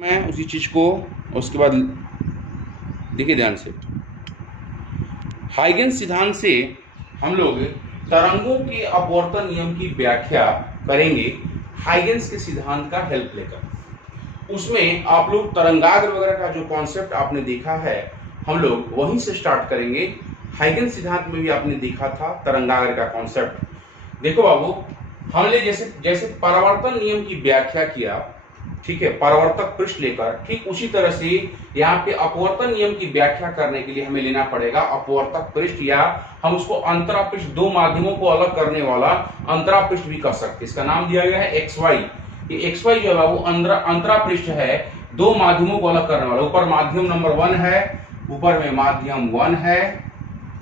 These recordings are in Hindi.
मैं उसी चीज को उसके बाद देखिए ध्यान से। हाइगेंस सिद्धांत से हम लोग तरंगों के अपवर्तन नियम की व्याख्या करेंगे हाइगेंस के सिद्धांत का हेल्प लेकर। उसमें आप लोग तरंगाग्र वगैरह का जो कॉन्सेप्ट आपने देखा है हम लोग वहीं से स्टार्ट करेंगे। हाइगेंस सिद्धांत में भी आपने देखा था तरंगाग्र का कॉन्सेप्ट। देखो बाबू, हमने जैसे जैसे परावर्तन नियम की व्याख्या किया, ठीक है, परावर्तक पृष्ठ लेकर, ठीक उसी तरह से यहाँ पे अपवर्तन नियम की व्याख्या करने के लिए हमें लेना पड़ेगा अपवर्तक पृष्ठ, या हम उसको अंतरा पृष्ठ, दो माध्यमों को अलग करने वाला अंतरा पृष्ठ भी कह सकते हैं। इसका नाम दिया गया है एक्स वाई। ये एक्स वाई जो है वो अंतरा पृष्ठ है, दो माध्यमों को अलग करने वाला। ऊपर माध्यम नंबर 1 है, ऊपर में माध्यम 1 है,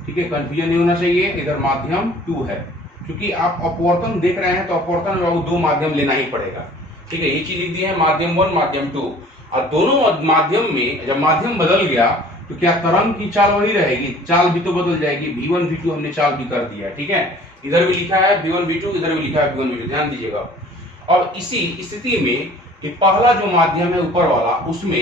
ठीक है, कंफ्यूजन नहीं होना चाहिए। इधर माध्यम 2 है, क्योंकि आप अपवर्तन देख रहे हैं तो अपवर्तन में दो माध्यम लेना ही पड़ेगा, ठीक है। ये चीज लिख दी है माध्यम 1 माध्यम 2, और दोनों माध्यम में जब माध्यम बदल गया तो क्या तरंग की चाल वही रहेगी? चाल भी तो बदल जाएगी। v1 v2 हमने चाल भी कर दिया, ठीक है। इधर भी लिखा है v1 v2, इधर भी लिखा है v1 v2, ध्यान दीजिएगा। और इसी स्थिति में ये पहला जो माध्यम है ऊपर वाला, उसमें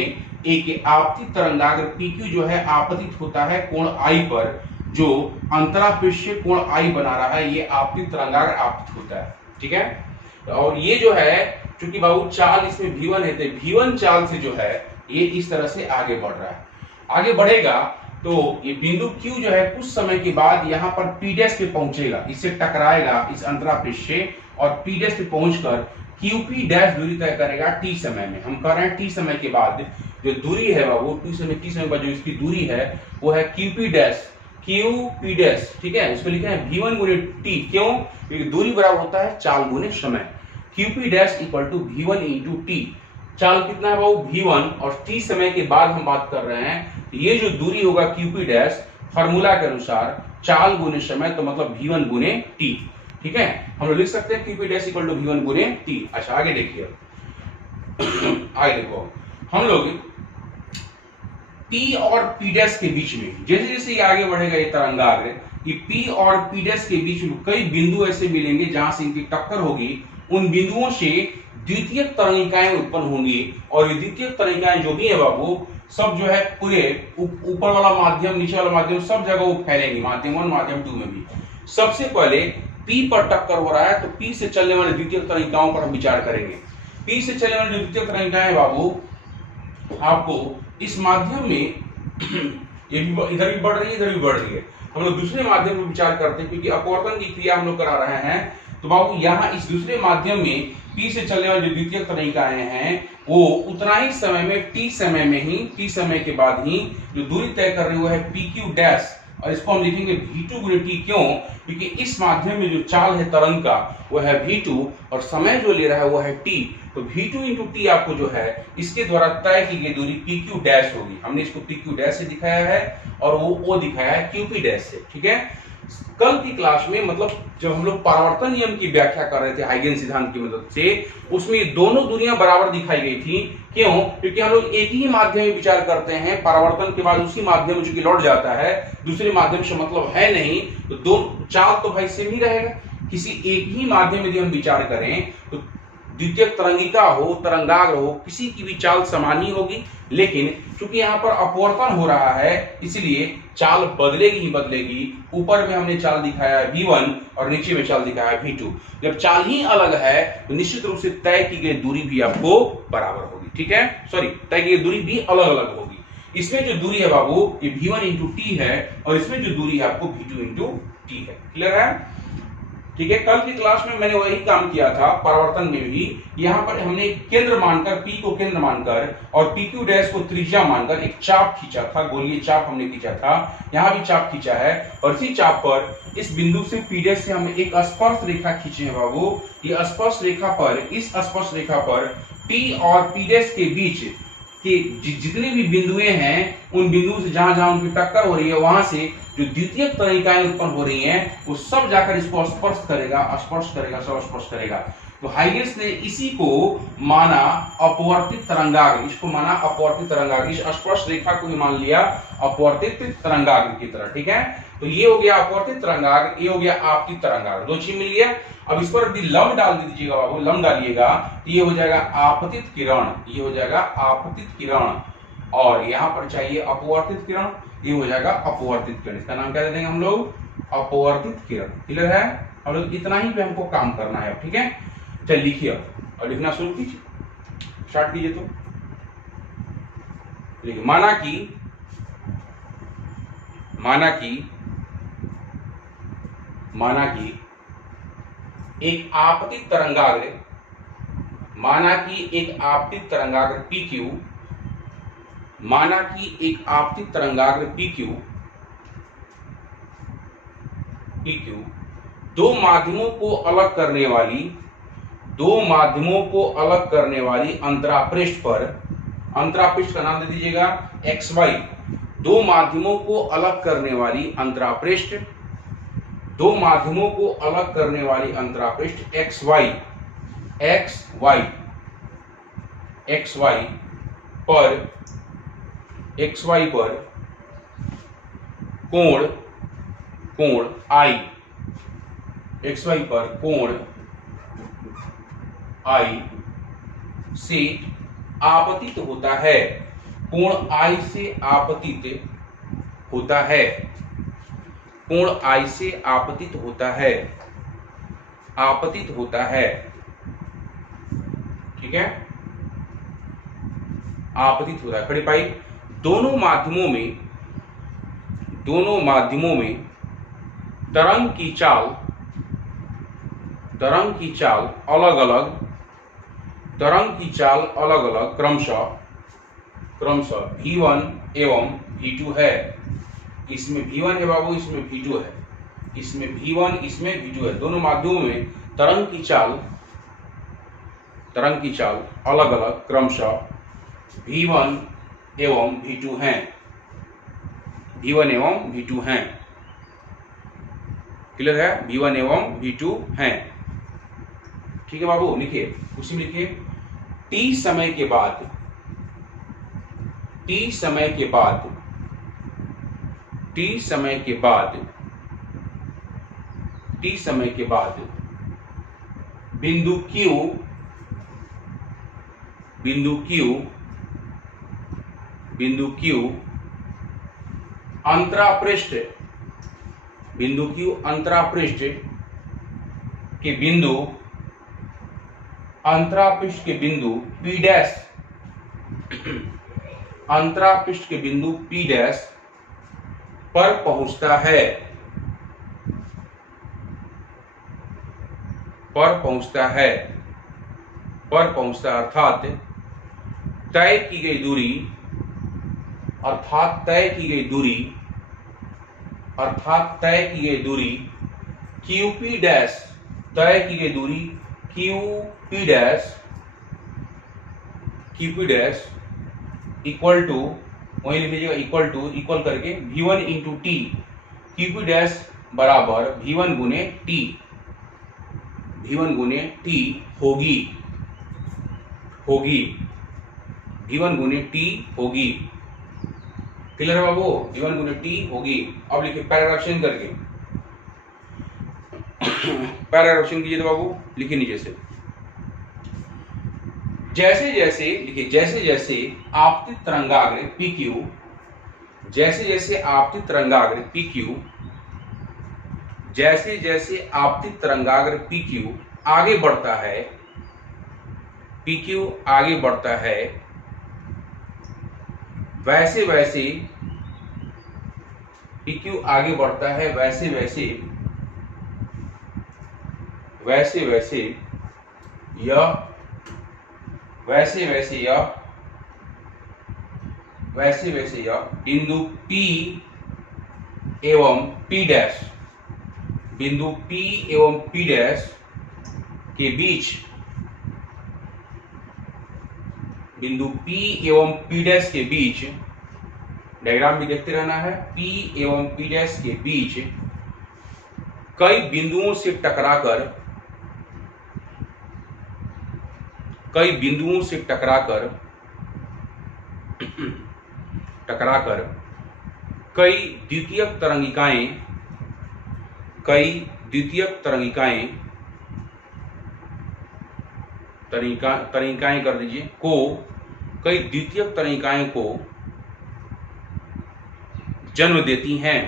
एक आपतित तरंगाग्र PQ जो है आपतित होता है कोण I पर, जो अंतरा पृष्ठ से कोण I बना रहा है, ये आपतित तरंगाग्र आपतित होता है, ठीक है। और ये जो है, चूंकि बाबू चाल इसमें v1 है, तो v1 चाल से जो है ये इस तरह से आगे बढ़ रहा है। आगे बढ़ेगा तो ये बिंदु Q जो है कुछ समय के बाद यहाँ पर P' पे पहुंचेगा, इससे टकराएगा इस अंतरा पृष्ठ से, और P' पे पहुंचकर QP' दूरी तय करेगा t समय में। हम कह रहे हैं t समय के बाद जो दूरी है बाबू, t समय बाद जो इसकी दूरी है वो है QP', ठीक है। उसको लिखा है v1 गुणे t। क्यों? क्योंकि दूरी बराबर होता है चाल गुणे समय। QP' equal to v1 into t। चाल कितना है बाबू? v1, और t समय के बाद हम बात कर रहे हैं, ये जो दूरी होगा QP' फार्मूला के अनुसार चाल गुणे समय, तो मतलब v1 गुणे t, ठीक है। हम लोग लिख सकते हैं QP' इक्वल टू v1 गुणे t। अच्छा आगे देखिए, आगे देखो, हम लोग P और P' के बीच में जैसे जैसे ये आगे बढ़ेगा ये तरंगाग्र, ये P और P' के बीच में कई बिंदु ऐसे मिलेंगे जहां से इनकी टक्कर होगी। उन बिंदुओं से द्वितीयक तरंगिकाएं उत्पन्न होंगी, और ये द्वितीयक तरंगिकाएं जो भी है बाबू, सब जो है पूरे ऊपर वाला माध्यम, नीचे वाला माध्यम, सब जगह वो फैलेंगी, माध्यम 1 माध्यम 2 में भी। सबसे पहले P पर टक्कर हो रहा है तो P से चलने वाले द्वितीयक तरंगिकाओं पर हम विचार करेंगे। P से चलने वाली द्वितीयक तरंगिकाएं बाबू, आपको इस माध्यम में ये भी इधर भी बढ़ रही है, इधर भी बढ़ रही है। हम लोग दूसरे माध्यम पर विचार करते हैं, क्योंकि अपवर्तन की क्रिया हम लोग करा रहे हैं। तो बाबू यहाँ इस दूसरे माध्यम में P से चलने वाली जो द्वितीयक तरंगिकाएं हैं वो उतना ही समय में, T समय में ही, T समय के बाद ही जो दूरी तय कर रही है वो है PQ', और इसको हम लिखेंगे v2 गुणे t। क्यों? क्योंकि इस माध्यम में जो चाल है तरंग का वो है v2, और समय जो ले रहा है वो है t। तो v2 इंटू टी आपको जो है इसके द्वारा तय की गई दूरी PQ' होगी। हमने इसको PQ' से दिखाया है और वो O दिखाया है QP' से, ठीक है। कल की क्लास में, मतलब जब हम लोग परावर्तन नियम की व्याख्या कर रहे थे हाइगेंस सिद्धांत की मदद से, उसमें दोनों दूरियां बराबर दिखाई गई थी। क्यों? क्योंकि हम लोग एक ही माध्यम में विचार करते हैं, परावर्तन के बाद उसी माध्यम में चूंकि लौट जाता है, दूसरे माध्यम से मतलब है नहीं, तो दो चाल तो भाई सेम ही रहेगा। किसी एक ही माध्यम में यदि हम विचार करें तो द्वितीयक तरंगिका हो, तरंगाग्र हो, किसी की भी चाल समान ही होगी। लेकिन चूंकि यहाँ पर अपवर्तन हो रहा है, इसलिए चाल बदलेगी ही बदलेगी। ऊपर में हमने चाल दिखाया है v1 और नीचे में चाल दिखाया है v2। जब चाल ही अलग है तो निश्चित रूप से तय की गई दूरी भी आपको बराबर होगी, ठीक है। सॉरी, तय की गई दूरी भी अलग अलग होगी। इसमें जो दूरी है बाबू ये v1 इंटू टी है, और इसमें जो दूरी है आपको v2 इंटू टी है। क्लियर है? ठीक है। कल की क्लास में मैंने वही काम किया था परावर्तन में भी। यहाँ पर हमने केंद्र मानकर, P को केंद्र मानकर और PQ' को त्रिज्या मानकर एक चाप खींचा था, गोलीय चाप हमने खींचा था। यहाँ भी चाप खींचा है, और इसी चाप पर इस बिंदु से P' से हमने एक स्पर्श रेखा खींची है बाबू। ये स्पर्श रेखा पर, इस स्पर्श रेखा पर P और P' के बीच के जितने भी बिंदुएं हैं, उन बिंदुओं से जहां जहां उनकी टक्कर हो रही है, वहां से जो द्वितीयक तरंगिकाएं उत्पन्न हो रही हैं वो सब जाकर इसको स्पर्श करेगा, सब स्पर्श करेगा। तो हाइगेंस ने इसी को माना अपवर्तित तरंगाग्र, इसको माना अपवर्तित तरंगाग्र, इस स्पर्श रेखा को ही मान लिया अपवर्तित तरंगाग्र की तरह, ठीक है। तो ये हो गया अपवर्तित तरंगाग्र, ये हो गया आपतित तरंगाग्र, दो चीज मिल गया। अब इस पर यदि लंब डाल दीजिएगा बाबू, लंब डालिएगा तो ये हो जाएगा आपतित किरण, ये हो जाएगा आपतित किरण, और यहाँ पर चाहिए अपवर्तित किरण, ये हो जाएगा अपवर्तित किरण। इसका नाम क्या दे देंगे हम लोग, अपवर्तित किरण। क्लियर है? हम लोग इतना ही पे हमको काम करना है, ठीक है। चल लिखिए और लिखना शुरू कीजिए, स्टार्ट कीजिए। तो देखिए, माना कि एक आपतित तरंगाग्र, माना कि एक आपतित तरंगाग्र PQ, माना कि एक आपतित तरंगाग्र PQ दो माध्यमों को अलग करने वाली अंतरापृष्ठ पर, अंतरापृष्ठ का नाम दे दीजिएगा XY, दो माध्यमों को अलग करने वाली अंतरापृष्ठ, दो माध्यमों को अलग करने वाली अंतरापृष्ठ XY पर कोण I, XY पर कोण I से आपतित होता है, कोण I से आपतित होता है, कोण I से आपतित होता है, आपतित होता है, ठीक है, आपतित होता है। खड़ी पाई, दोनों माध्यमों में तरंग की चाल अलग अलग क्रमशः V1 एवं V2 है। इसमें V1 है बाबू, इसमें V2 है, इसमें V1 इसमें V2 है। दोनों माध्यमों में तरंग की चाल अलग अलग क्रमशः V1 एवं V2 हैं, V1 एवं V2 हैं। क्लियर है? V1 एवं V2 हैं, ठीक है बाबू। लिखिए, उसी में लिखिए, T समय के बाद बिंदु Q अंतरापृष्ठ के बिंदु P डैश, अंतरापृष्ठ के बिंदु P डैश पर पहुंचता है, तय की गई दूरी QP डैश, तय की गई दूरी QP डैश इक्वल टू, वही लिख लीजिएगा, इक्वल करके V1 into T, QP dash बराबर V1 गुने T होगी, V1 गुने T होगी। क्लियर है बाबू? V1 गुने T होगी। अब लिखिए पैराग्राफ चेंज करके, पैराग्राफ चेंज कीजिए तो बाबू, लिखिए नीचे से, जैसे जैसे आपतित तरंगाग्र PQ, जैसे आपतित तरंगाग्र PQ आगे बढ़ता है, वैसे PQ आगे बढ़ता है, वैसे यह बिंदु P एवं P डैश, के बीच, डायग्राम भी देखते रहना है, P एवं P डैश के बीच कई बिंदुओं से टकराकर कई द्वितीयक तरंगिकाएं तरंगिकाएं कर दीजिए को कई द्वितीयक तरंगिकाएं को जन्म देती हैं,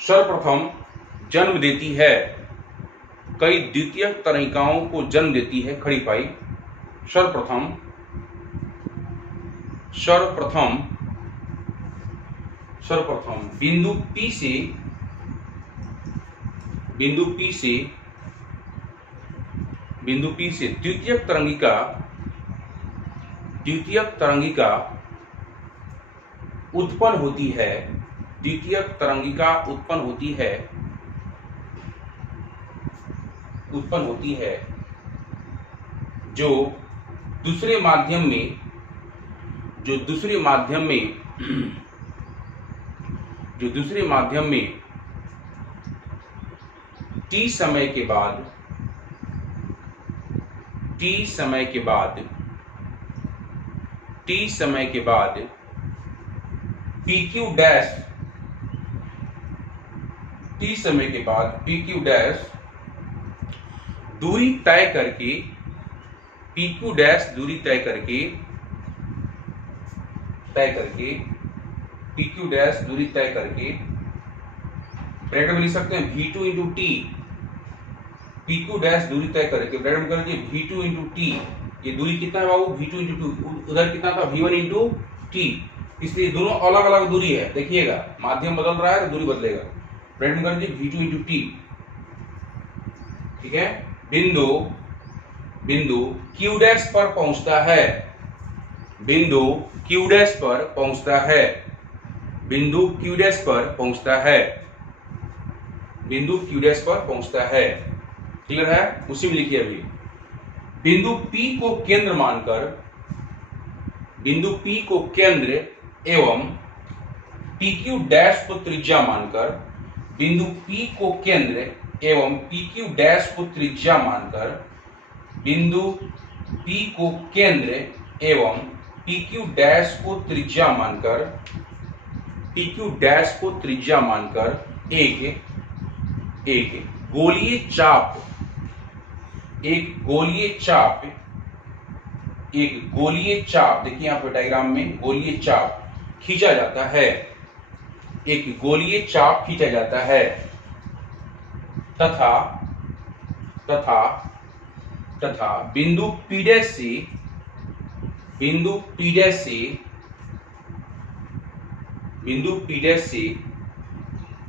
सर्वप्रथम जन्म देती है, कई द्वितीयक तरंगिकाओं को जन्म देती है खड़ी पाई। सर्वप्रथम बिंदु P से द्वितीयक तरंगिका उत्पन्न होती है जो दूसरे माध्यम में T समय के बाद PQ डैश दूरी तय करके ब्रैकेट में लिख सकते हैं V2 into T, PQ dash दूरी तय करके ब्रैकेट में कर दीजिए V2 इंटू टी। ये दूरी कितना है बाबू? V2 इंटू 2, उधर कितना था? V1 into T. इसलिए दोनों अलग अलग दूरी है, देखिएगा माध्यम बदल रहा है तो दूरी बदलेगा। ब्रैकेट में कर दीजिए V2 इंटू टी, ठीक है। बिंदु Q डैश पर पहुंचता है, बिंदु Q डैश पर पहुंचता है, क्लियर है? उसी में लिखिए अभी बिंदु P को केंद्र मानकर, एवं PQ डैश को त्रिज्या मानकर, बिंदु P को केंद्र एवं PQ डैश को त्रिज्या मानकर, बिंदु P को केंद्र एवं PQ डैश को त्रिज्या मानकर एक गोलीय चाप देखिए यहाँ पे डायग्राम में गोलीय चाप खींचा जाता है, एक गोलीय चाप खींचा जाता है तथा बिंदु P डैश से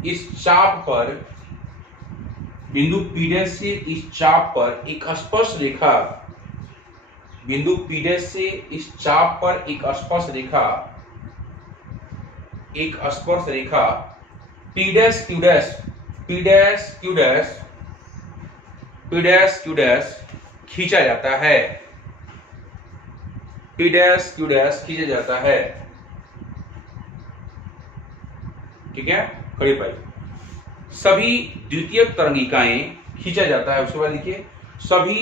इस चाप पर एक स्पर्श रेखा, P डैश Q डैश खींचा जाता है, ठीक है। खड़ी पाई सभी द्वितीयक तरंगिकाएं खींचा जाता है। उसके बाद लिखिए सभी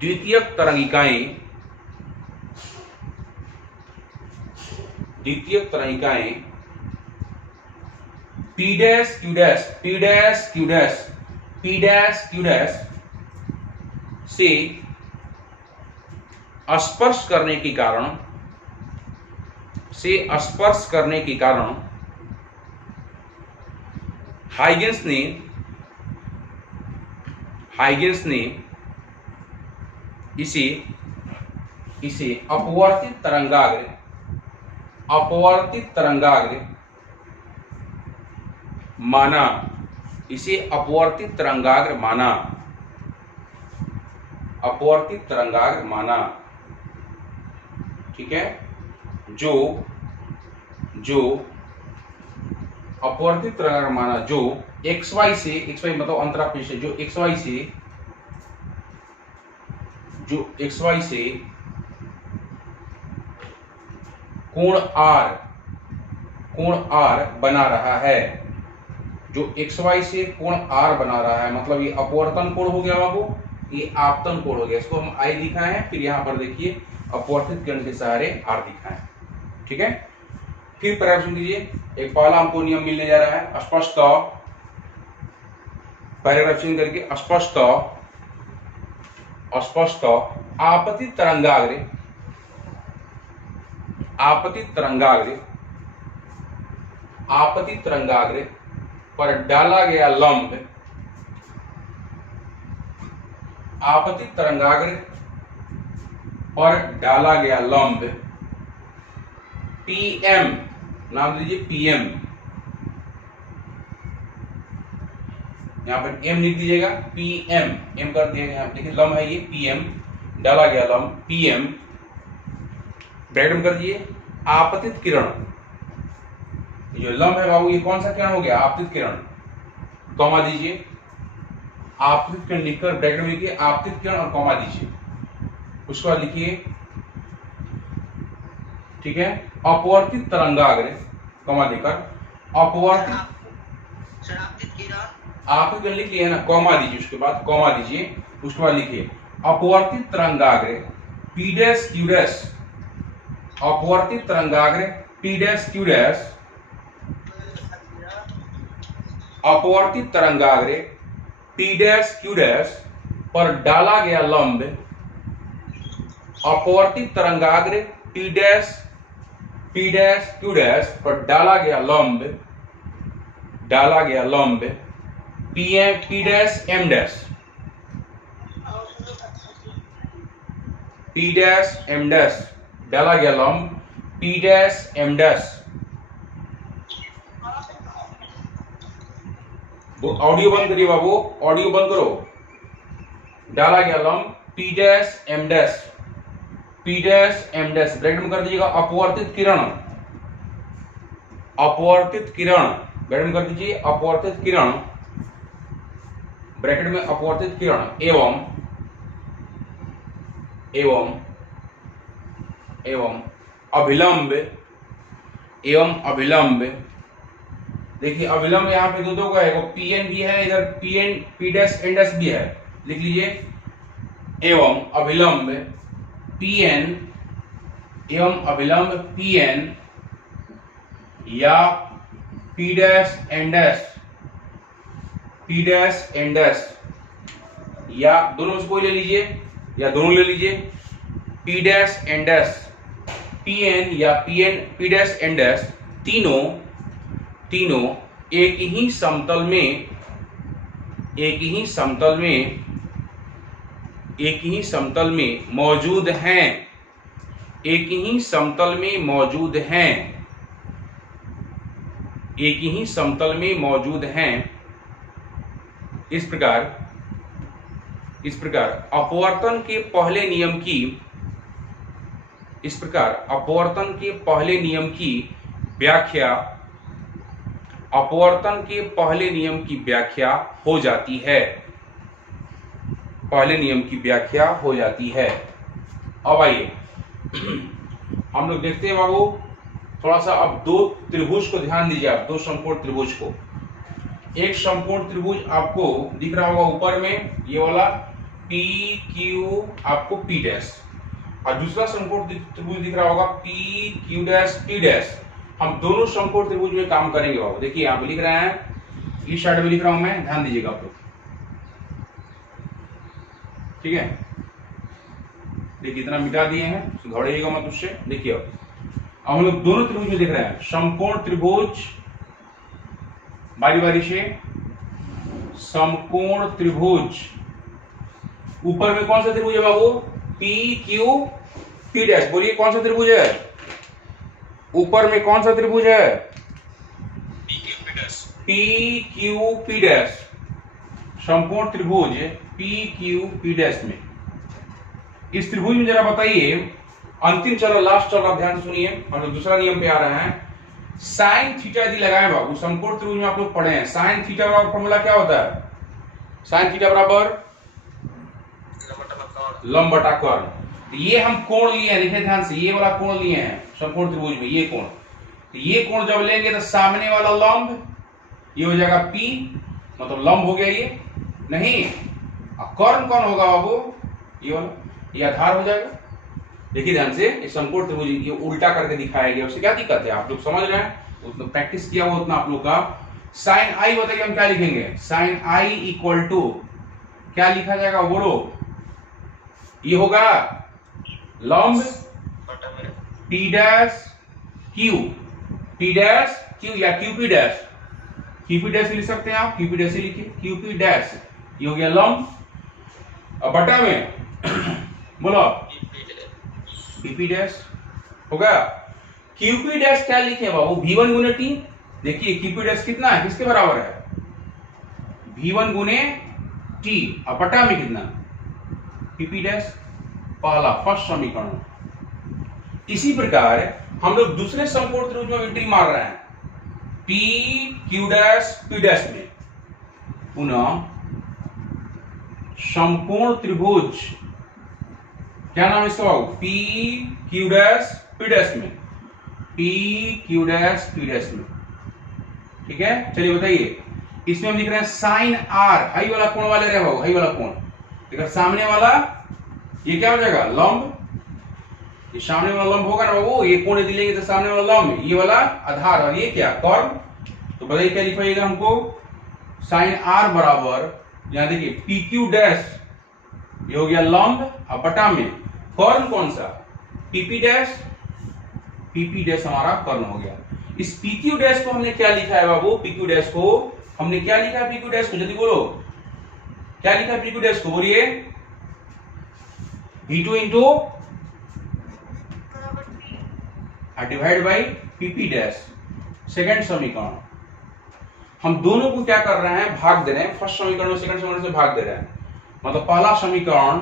द्वितीयक तरंगिकाएं P डैश Q डैश से स्पर्श करने के कारण हाइगेंस ने इसे अपवर्तित तरंगाग्र माना, ठीक है। जो अपवर्तित तरंगाग्र माना जो XY मतलब अंतरा पेश है, जो XY से कोण R बना रहा है, जो XY से कोण R बना रहा है, मतलब ये अपवर्तन कोण हो गया बाबू, ये आपतन कोण हो गया, इसको हम आई दिखाए हैं, फिर यहाँ पर देखिए अपवर्तित किरण के सहारे आर दिखाए हैं। ठीक है, फिर पर्यवेक्षण कीजिए। एक पहला हमको नियम मिलने जा रहा है, स्पष्ट पर्यवेक्षण करके स्पष्ट आपतित तरंगाग्र पर डाला गया लंब, आपतित तरंगाग्र पर डाला गया लंब PM, नाम लीजिए PM, यहां पर M लिख दीजिएगा, PM, M कर दिया गया, देखिए लंब है ये PM, डाला गया लंब PM, ब्रैकेट में कर दिए आपतित किरण, जो लंब है बाबू ये कौन सा किरण हो गया, आपतित किरण, कॉमा दीजिए, आपतित किरण लिखकर ब्रैकेट में लिखिए आपतित किरण और कॉमा दीजिए, उसके बाद लिखिए, ठीक है, अपवर्तित तरंगाग्र, कॉमा देकर अपवर्तित, आपतित किरण लिख लिया है ना, कॉमा दीजिए, उसके बाद कॉमा दीजिए, उसके बाद लिखिए अपवर्तित तरंगाग्र P डैश Q डैश, अपवर्तित तरंगाग्र P डैश Q डैश, अपवर्तित तरंगाग्र P डैश Q डैश पर डाला गया लंब, अपवर्तित तरंगाग्र P डैश Q डैश पर डाला गया लंब P dash M dash, P dash M dash, डाला गया लंब P dash M dash. Audio बंद करिए बाबू, ऑडियो बंद करो। डाला गया लंब P dash M dash, P dash M dash, bracket में कर दीजिएगा अपवर्तित किरण, ब्रैकेट में कर दीजिए अपवर्तित किरण, ब्रैकेट में अपवर्तित किरण एवं अभिलंब, देखिए अभिलंब यहाँ पे दो का है, PN भी है, इधर P डैश N डैश भी है, लिख लीजिए एवं अभिलंब PN या P डैश N डैश, या दोनों से कोई ले लीजिए, या दोनों ले लीजिए, P dash N dash, PN या P डैश N डैश, तीनों एक ही समतल में मौजूद हैं, इस प्रकार अपवर्तन के पहले नियम की व्याख्या हो जाती है। अब आइए हम लोग देखते हैं बाबू, थोड़ा सा अब दो त्रिभुज को ध्यान दीजिए आप, दो समकोण त्रिभुज को। एक समकोण त्रिभुज आपको दिख रहा होगा ऊपर में, ये वाला PQ आपको P डैश, और दूसरा समकोण त्रिभुज दिख रहा होगा PQ डैश P डैश। हम दोनों समकोण त्रिभुज में काम करेंगे बाबू। देखिए यहाँ पे लिख रहे हैं, इस साइड में लिख रहा हूं मैं, ध्यान दीजिएगा आप लोग, ठीक है। देखिए इतना मिटा दिए हैं, घबराइएगा मत उससे। देखिए अब हम लोग दोनों त्रिभुज में देख रहे हैं, समकोण त्रिभुज, बारी बारी से समकोण त्रिभुज, ऊपर में कौन सा त्रिभुज है बाबू, PQ P डैश, बोलिए कौन सा त्रिभुज है, ऊपर में कौन सा त्रिभुज है, PQ P डैश, समकोण त्रिभुज PQ P डैश में। इस त्रिभुज में जरा बताइए, अंतिम चलो, लास्ट चलो, ध्यान से सुनिए, हम लोग दूसरा नियम पे आ रहे हैं। साइन थीटा यदि लगाएं बाबू, समकोण त्रिभुज में आप लोग पढ़े हैं, साइन थीटा का फॉर्मूला क्या होता है, साइन थीटा बराबर लंब बटा कर्ण। ये हम कोण लिए हैं, देखिए ध्यान से, ये वाला कोण लिए हैं समकोण त्रिभुज में, ये कोण, ये कोण जब लेंगे तो सामने वाला लंब ये हो जाएगा P, मतलब लंब हो गया ये, नहीं कर्ण कौन होगा बाबू? ये वाला, ये आधार हो जाएगा। देखिए ध्यान से, इस समकोण त्रिभुज ये उल्टा करके दिखाया गया, उससे क्या दिक्कत है? आप लोग समझ रहे हैं, उतना प्रैक्टिस किया हुआ उतना आप लोग का। साइन आई बताइए हम क्या लिखेंगे? साइन आई इक्वल टू क्या लिखा जाएगा बोलो? ये होगा लंब P dash Q, P dash Q या QP डैश, QP डैश लिख सकते हैं आप, QP डैश लिखिए, QP डैश, ये हो गया लंब। अब बटा में बोलो PP डैश होगा। QP डैश क्या लिखे बाबू? V1 गुने T। देखिए QP डैश कितना है, किसके बराबर है? V1 गुने T। अब बटा में कितना? PP डैश, पहला फर्स्ट समीकरण। इसी प्रकार हम लोग दूसरे समकोण त्रिभुज में एंट्री मार रहे हैं, P Q dash P dash में। पुनः समकोण त्रिभुज क्या नाम है इसका बाबू? P Q dash P dash में, P Q dash P dash में। ठीक है, चलिए बताइए, इसमें हम लिख रहे हैं साइन R, हाई वाला कोण वाले रहे बाबू, हाई वाला कोण। देखिए सामने वाला ये क्या हो जाएगा? लंब। ये सामने वाला लंब होगा ना बाबू, ये कोण यदि लेंगे तो सामने वाला लंब, ये वाला आधार, और ये क्या? कर्ण। तो बताइए क्या लिखवाइएगा हमको? साइन R बराबर, यहां देखिए PQ डैश, ये हो गया लंब, अब बटा में कर्ण कौन सा? PP डैश, PP डैश हमारा कर्ण हो गया। इस PQ डैश को हमने क्या लिखा है बाबू? PQ डैश को हमने क्या लिखा है? PQ डैश को जल्दी बोलो, क्या लिखा है PQ डैश को? बोलिए। V2 into divide by PP dash, second समीकरण। हम दोनों को क्या कर रहे हैं? भाग दे रहे हैं, फर्स्ट समीकरण और सेकंड समीकरण से भाग दे रहे हैं। मतलब पहला समीकरण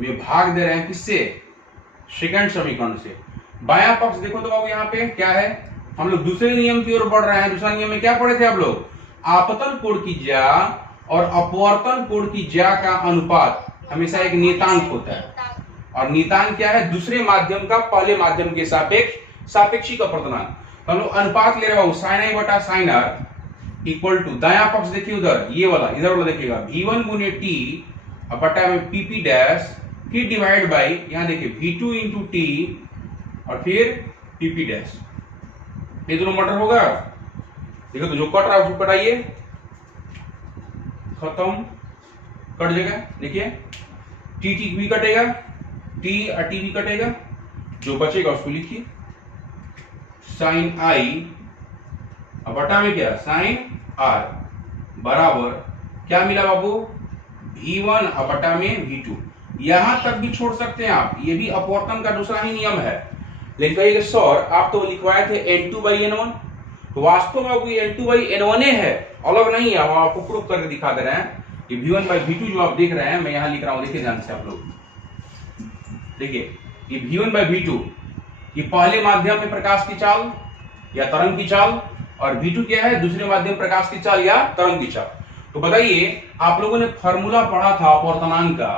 में भाग दे रहे हैं किससे? सेकंड समीकरण से। बायां पक्ष देखो तो बाबू यहाँ पे क्या है? हम लोग दूसरे नियम की ओर बढ़ रहे हैं। दूसरा नियम में क्या पढ़े थे आप लोग? आपतन कोण की ज्या और अपवर्तन कोण की ज्या का अनुपात हमेशा एक नियतांक होता है, और नियतांक क्या है? दूसरे माध्यम का पहले माध्यम के सापेक्ष सापेक्षिक अपवर्तनांक। हम लोग अनुपात ले रहे हो साइन आई बटा साइन आर इक्वल टू, दायां पक्ष देखिए उधर, ये वाला इधर वाला देखिएगा, V1 गुने T बटा में PP डैश, फिर डिवाइड बाई यहां देखिए V2 इंटू T और फिर PP डैश। ये दोनों मटर होगा। देखो तो जो कट रहा है उसको कटाइए, खत्म, कट जाएगा। देखिए T T भी कटेगा, T और T भी कटेगा, जो बचेगा उसको लिखिए साइन आई बटा में क्या? साइन आर बराबर क्या मिला बाबू? V1 बटा में V2। यहां तक भी छोड़ सकते हैं आप, ये भी अपवर्तन का दूसरा ही नियम है। लेकिन कहिएगा सर आप तो लिखवाए थे N2/N1, तो वास्तव में अब ये N2/N1 है, अलग नहीं है। हम आपको प्रूफ करके दिखा दे रहे हैं कि V1/V2 जो आप देख रहे हैं, मैं यहां लिख रहा हूं, देखिए ध्यान से आप लोग देखिए, ये V1/V2 ये पहले माध्यम में प्रकाश की चाल या तरंग की चाल, और V2 क्या है? दूसरे माध्यम प्रकाश की चाल या तरंग की चाल। तो बताइए, आप लोगों ने फॉर्मूला पढ़ा था अपवर्तनांक का,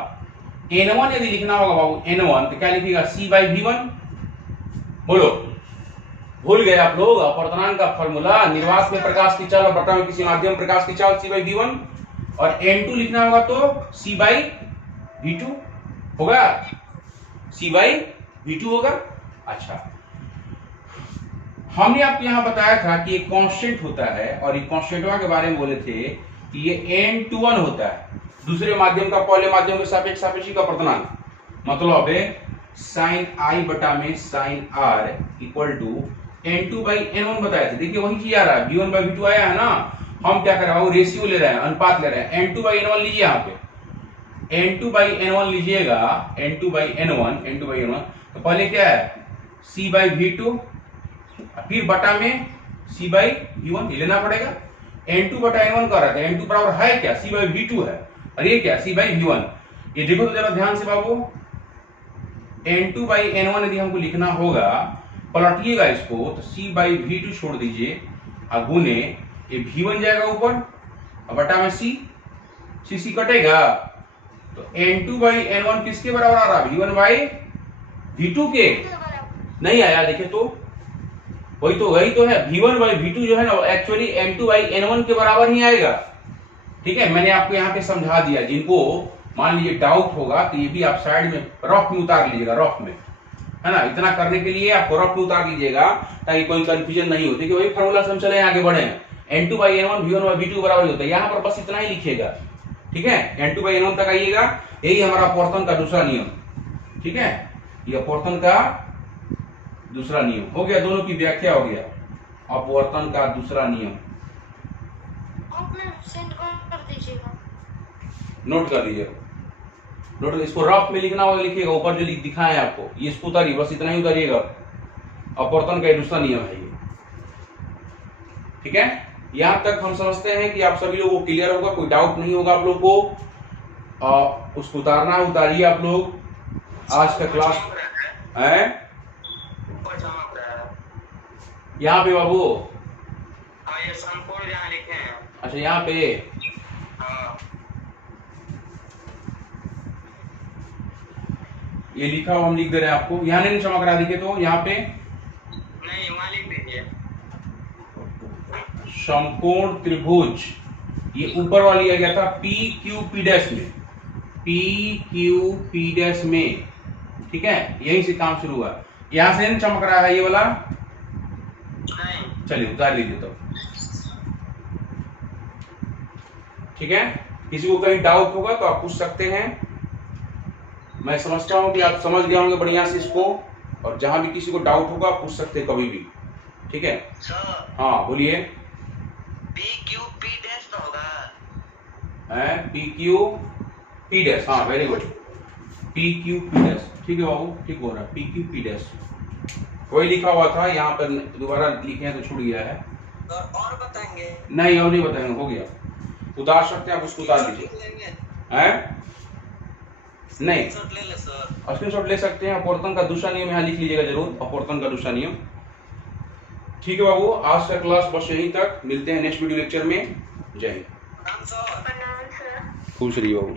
N1 यदि लिखना होगा बाबू N1 तो क्या लिखिएगा? C/V1। बोलो, भूल गए आप लोग अपवर्तनांक का फॉर्मूला? निर्वात में प्रकाश की चाल और बटा में किसी माध्यम प्रकाश की चाल C/V1, और N2 लिखना होगा तो C/V2 होगा, C/V2 होगा। अच्छा, हमने आपको यहां बताया था कि एक कांस्टेंट होता है, और एक कांस्टेंटवा के बारे में बोले थे कि ये N21 होता है, दूसरे माध्यम का पहले माध्यम के सापेक्ष सापेक्षिक अपवर्तनांक। मतलब साइन आई बटा में sign are equal to N2/N1 बताया था। देखिए वही चीज आ रहा है, V1/V2 आया है ना। हम क्या कर रहे हैं? रेशियो ले रहे हैं, अनुपात ले रहे हैं। N2/N1 लीजिए, यहाँ पे N2/N1 लीजिएगा, N2/N1 तो पहले क्या है? C/V2, फिर बटा में C/V1 लेना पड़ेगा। N2/N1 कर रहा था, N2 बराबर है क्या? C/V2 है, और ये क्या? C/V1। ये देखो तो जरा ध्यान से बाबू, N2/N1 यदि हमको लिखना होगा, पलटिएगा इसको तो C/V2 छोड़ दीजिए, और गुने ये V1 जाएगा ऊपर और बटा में C कटेगा, तो N2/N1 किसके बराबर आ रहा? V1/V2 के नहीं आया। देखिए तो वही तो है, V1/V2 जो है ना एक्चुअली N2/N1 के बराबर ही आएगा। ठीक है, मैंने आपको यहाँ पे समझा दिया। जिनको मान लीजिए डाउट होगा तो ये भी आप साइड में रफ में उतार लीजिएगा, रफ में, है ना। इतना करने के लिए आप रफ में उतार लीजिएगा ताकि कोई कंफ्यूजन नहीं होती कि वही फार्मूला से हम चले आगे बढ़े। N2/N1 V1/V2 बराबर होता है, यहाँ पर बस इतना ही लिखिएगा। ठीक है, N2/N1 तक आइएगा, यही हमारा अपवर्तन का दूसरा नियम। ठीक है, ये अपवर्तन का दूसरा नियम हो गया, दोनों की व्याख्या हो गया। अपवर्तन का दूसरा नियम नोट कर लीजिए, नोट। इसको रफ में लिखना होगा, लिखिएगा ऊपर जो दिखाए आपको, ये इसको उतारिए, बस इतना ही उतारिएगा। अपवर्तन का दूसरा नियम है ये। ठीक है, यहां तक हम समझते हैं कि आप सभी लोगों को क्लियर होगा, कोई डाउट नहीं होगा आप लोग को। उसको उतारना है, उतारिए आप लोग। आज का क्लास है यहाँ पे बाबू। ये संपूर्ण यहाँ लिखे हैं। अच्छा, यहाँ पे ये लिखा हुआ हम लिख दे रहे हैं आपको। यहाँ नहीं चमक रहा, दिखे तो यहाँ पे नहीं, वहाँ लिख दीजिए। समकोण त्रिभुज, ये ऊपर वाला लिया गया था PQP' में, PQP' में। ठीक है, यहीं से काम शुरू हुआ। यहां से नहीं चमक रहा है ये वाला, नहीं। चलिए उतार लीजिए तो। ठीक है, किसी को कहीं डाउट होगा तो आप पूछ सकते हैं। मैं समझता हूं कि आप समझ गए होंगे बढ़िया से इसको, और जहां भी किसी को डाउट होगा आप पूछ सकते हैं कभी भी। ठीक है सर, हाँ बोलिए। PQP' तो होगा। PQP', हाँ वेरी गुड, PQP'। ठीक है बाबू, ठीक हो रहा है, PQP'। वही लिखा हुआ था, यहाँ पर दोबारा लिखे हैं तो छूट गया है। और बताएंगे? नहीं, और नहीं बताएंगे, हो गया। उतार सकते हैं आप, उसको उतार लीजिए। हैं? नहीं, स्क्रीनशॉट ले सकते हैं। अपवर्तन का दूसरा नियम यहाँ लिख लीजिएगा जरूर, अपवर्तन का दूसरा नियम। ठीक है बाबू, आज का क्लास बस यहीं तक, मिलते हैं नेक्स्ट वीडियो लेक्चर में। जय हिंद। खुश रहिए बाबू।